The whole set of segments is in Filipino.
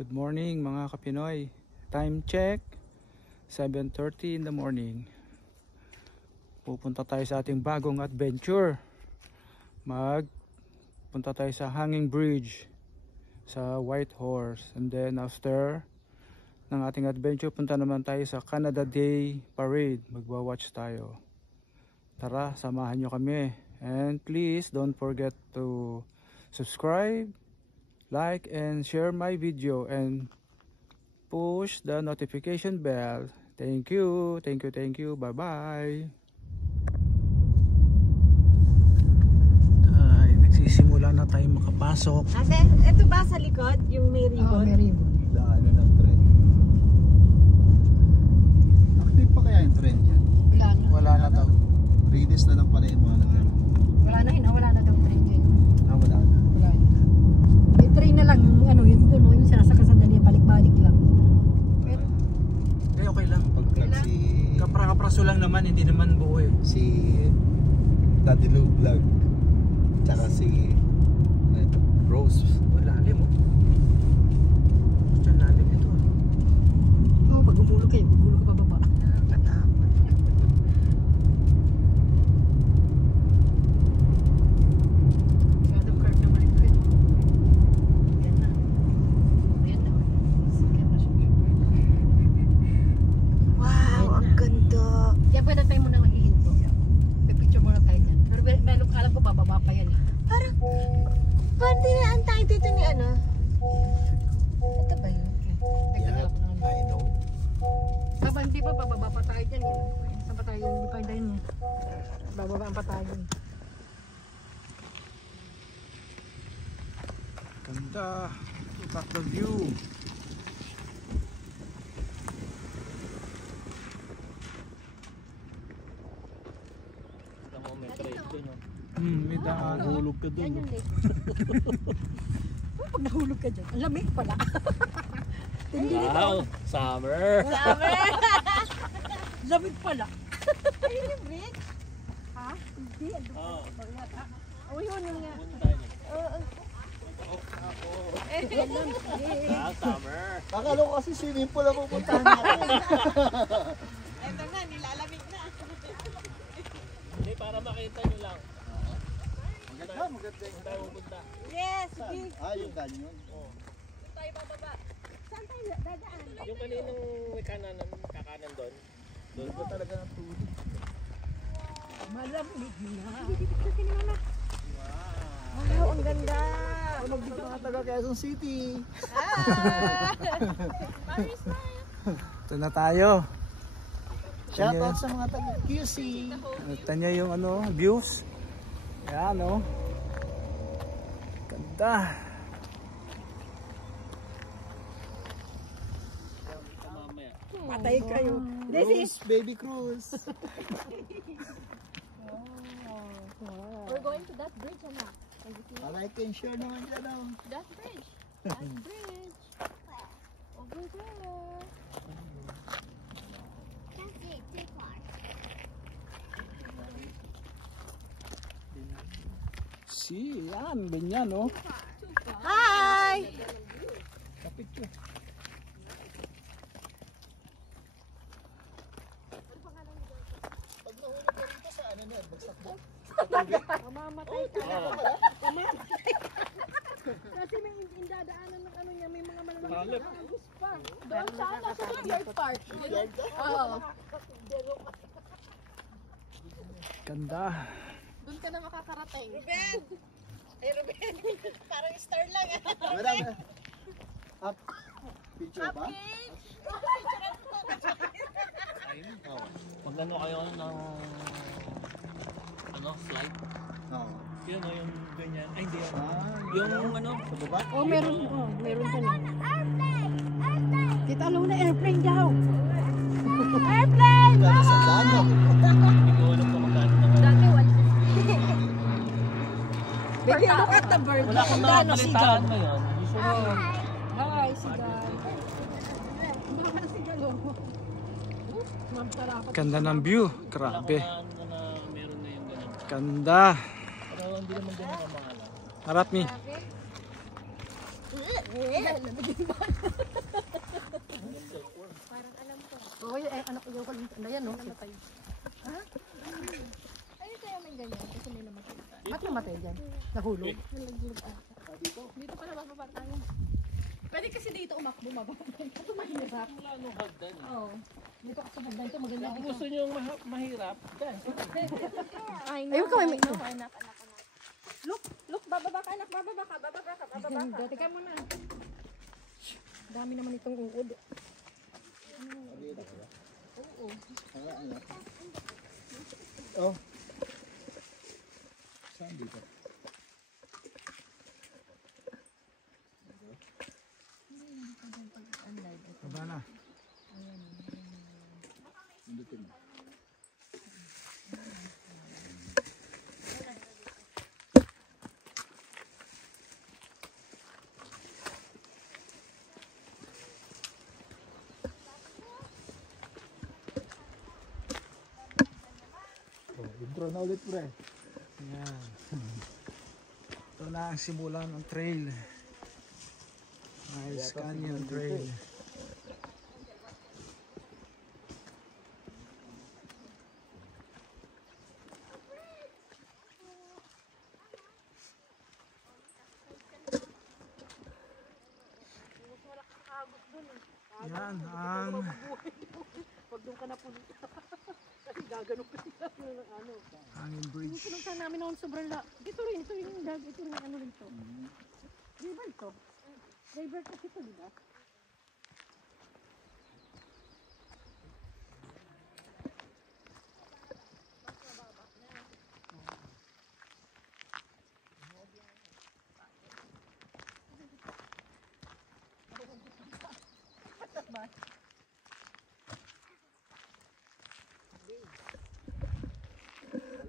Good morning mga kapinoy. Time check 7:30 in the morning. Pupunta tayo sa ating bagong adventure. Punta tayo sa hanging bridge sa White Horse, and then after ng ating adventure punta naman tayo sa Canada Day Parade. Magwa-watch tayo. Tara, samahan nyo kami, and please don't forget to subscribe, like and share my video, and push the notification bell. Thank you. Bye bye. Nagsisimula na tayo makapasok. Ate, ito ba sa likod yung may ribbon? Oo, may ribbon. Daanan ng tren. Active pa kaya yung tren yan? Wala na. Wala na daw. 3 days na lang pala yung mga nag Wala na daw train dyan. wala na. Wala na. May train na lang yung ano, yung sinasaka sandali, balik-balik lang. Pero, Okay lang. Pagkat si Kapra-kapraso lang naman, hindi naman buo eh. Daddy Lou Vlog tsaka si Rose. Lalim mo. Diyan lalim ito. oh, pag gumulog ka bababa. Shadow card na malikod. Yan na. Sikat na siya. Wow, ang ganda. Diyan pwede tayo muna maghihinto. Pipicture muna tayo dyan. Pero meron alam ko bababa pa yan eh. Parang, pwede na ang tayo dito ni ano? Ito ba yun? Yeah, I know. Saba, hindi ba bababa pa tayo dyan? Saan pa tayo? Hindi pa tayo niya. Bababaan pa tayo. Ganda. Look at the view. May daan. Hulog ka Yan dun. yung lake. Pag nahulog ka dyan, ang lamig pala. Wow, summer. Lamig pala. Ayun yung bridge? Ha? Hindi. Oh, Oh, yun yung nga. punta niyo. Yan lang. Summer. Akala ko kasi swimming pool ang pupuntahan natin. Ito na, nilalamig na. Hindi, para makita nyo lang. Maganda yung Tayo pupunta. Yes, big. yung canyon. Tayo bababa. Saan tayo dadaan? Yung kaninang may kakanan doon. Doon ko talaga ng tubig. Malamig na. Kasi ni Mama. Wow, ang ganda. Magbigyan mga taga Quezon City. Ito na tayo. Shoutout sa mga taga QC. Ito niya yung ano, views. Ayan o. Ganda. Mamaya. Patay kayo. Cruise, baby cruise. We're going to that bridge, anak. Like and share naman dyan oh. That bridge. That bridge. Over there. Can't see it too far. See, yan, ganyan o. Hi! Kapit ko. Pag nahulog ka rito sa ano na, bagsak mo. Mamamatay ka. Oh, Kasi may indadaanan ng ano niya, may mga malalaki Halip. na agos pa. Doon sana sa third part. Oo. Ganda. Doon ka na makakarating. Ruben! Ay, Ruben! Parang star lang ah. Madam, up. Picture ba? Pag ano kayo ng flight. Oo. Yun o, yung ganyan. Ay, hindi yan. Yung Yung ano, sa baba? Oh, meron ka na. Kita alam na airplane daw. Airplane! Wala sa dano. hindi ko alam kung magkano naman. Dati wala. Baby, look at the bird. Wala akong nakabalitaan ngayon. Usually, Hi, sigal. Baka sigal mo. Ma'am, tarapat. Ganda ng view. wala Grabe. akong na meron na yung ganyan. Ganda. Pero hindi naman ganyan ang mga ano. Harap mi. Grabe. namatay. Ha? Ayun kaya may ganyan kasi may namatay pa. Ba't namatay dyan? Nahulog? Nalaglag ata. Dito pala bababa tayo. Pwede kasi dito umakbo, mababa. Ito mahirap. Wala nung hagdan. Oo. Dito ka sa hagdan ito, maganda Kung dito. gusto nyo mahirap, dyan. Ay, Ayun ka, may- no, anak. Look, bababa ka, anak, bababa ka. Dati ka muna. Dami naman itong uod. Oh. Saan dito? Baba na. Pindutin mo. Intro na ulit, pre. Yan. Ito na ang simula ng trail. Nice Canyon Trail. Yan ang Pag doon ka na punta. Kasi gaganon ka sila ng ano. hanging bridge. Pinunta namin noon sobrang Ito rin yung dag. Ito rin ano rin to. Di ba ito? River kasi ito, di ba?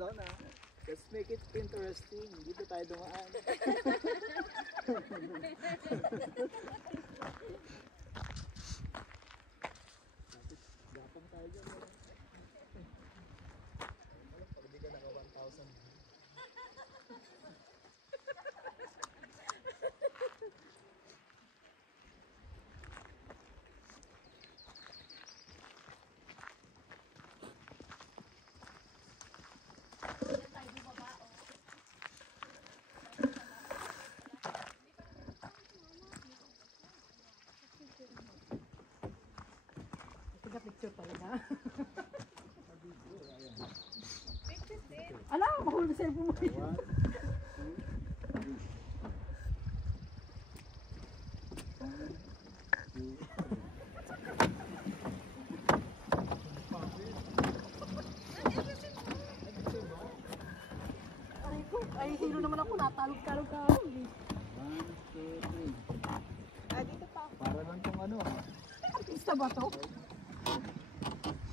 Hello na. Let's make it interesting. Dito tayo dumaan. Gapang tayo dyan. Pag di ka naka 1,000. Picture talaga. Ala, mahulog sa cellphone mo. Ay, hilo naman ako, natalog-talog ka. 1, 2, 3. Dito pa. Para lang tong ano. Artista ba to?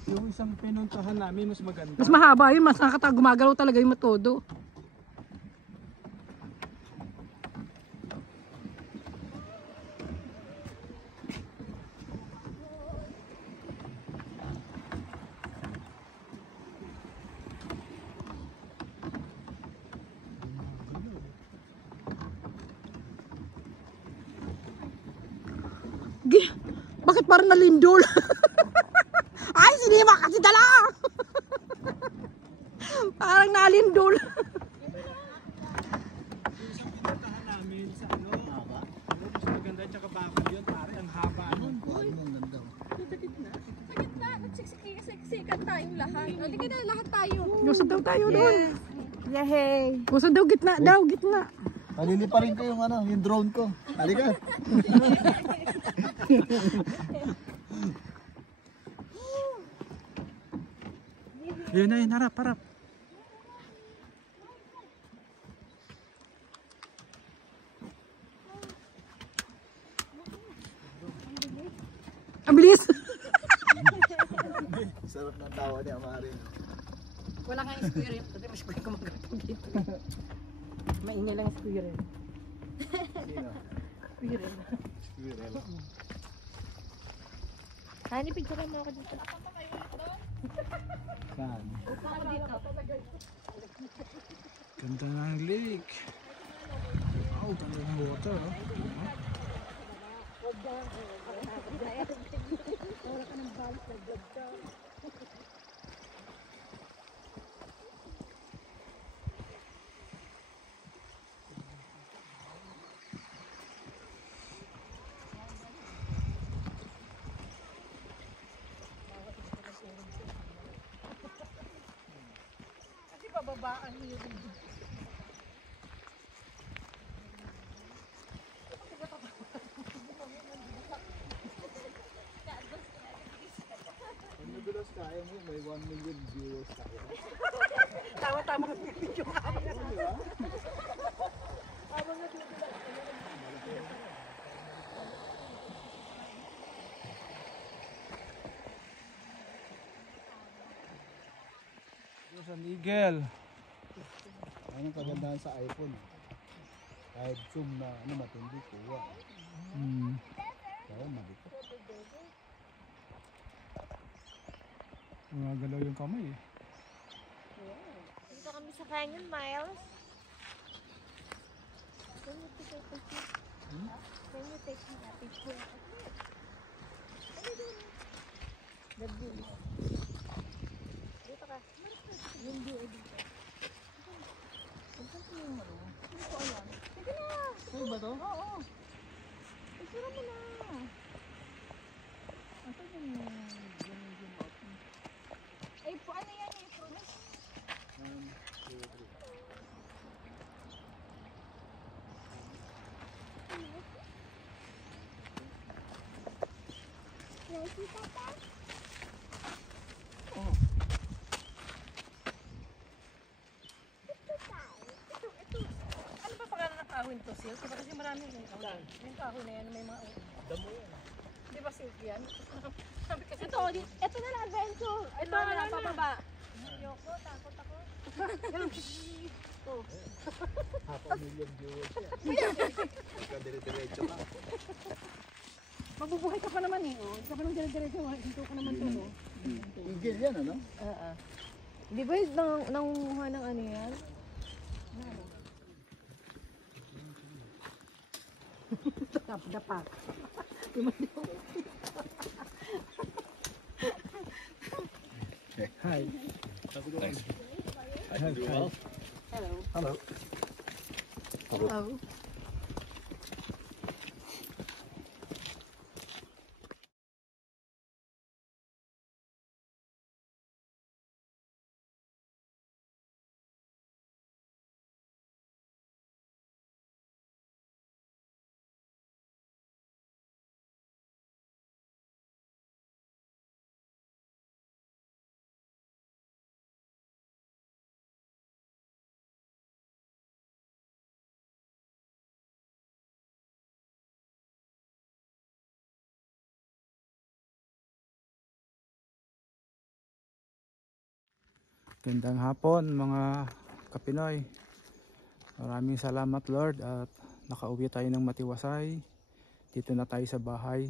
Yung isang pinuntahan namin mas maganda. Mas mahaba yun, mas gumagalaw talaga yung matodo. Bakit parang nalindol? Ay, sinima kasi dala! Parang nalindol. Yung isang pinuntahan namin sa ano, mas maganda tsaka bakod yun, pare, ang haba nun. Ang ganda. Sa gitna, nagsiksikan tayong lahat. O, di ka na lahat tayo. Gusto daw tayo doon. Yay! Gusto daw gitna, gitna. Palili pa rin ko yung ano, yung drone ko. Halika. Yun na yun, harap. Ang bilis. Sarap ng tawa ni Amari. Wala kang squirrel. Dati mas squirrel kumagapag dito. Maingay lang yung squirrel. Sino? Squirrel. Squirrel. Hani, picture mo ako dito. Saan? Ganda ng lake. Oh, ganda ng water. Oh. babaan niyo. Kung nadulas kaya mo, may 1 million viewers tayo. Tama-tama ka video ka. Di ba? There's an eagle. Ano ang kagandahan sa iPhone? Kahit zoom na matindi kuha. Kaya malikot. Gumagalaw yung kamay eh. Dito kami sa Canyon, Miles. Can you take a picture? Can you take a picture? The view. Dito ka. Yung view ay dito. Saan yung ano? Hindi ko alam. Sige na! Ano ba to? Oo. Isura mo na. Ito yung out. Ay, ano yan eh? Promise? 1, 2, 3. Ano ba pangalan ng kahoy nito, Sil? Diba kasi marami yung kahoy. Yung kahoy na yan, may mga... Damo yan. Di ba silk yan? Sabi kasi Ito na lang, adventure. Ito Ano, na lang, ano? pababa. Ayoko, takot ako. Half a million viewers yan. Ikaw dire-diretso ka. mabubuhay ka pa naman eh. Oh. Hindi ka pa nang dire-diretso. Hinto ka naman to. Oh. Eagle yan, ano? Oo. Di ba yung nangunguha ng ano yan? Dapa. Hi. Thanks. I can do well. Hello. Hello. Hello. Gandang hapon mga kapinoy. Maraming salamat Lord at nakauwi tayo ng matiwasay. Dito na tayo sa bahay.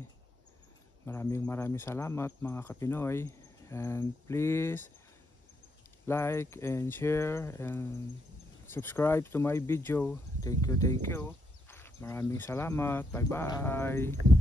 Maraming salamat mga kapinoy. And please like and share and subscribe to my video. Thank you. Maraming salamat. Bye bye.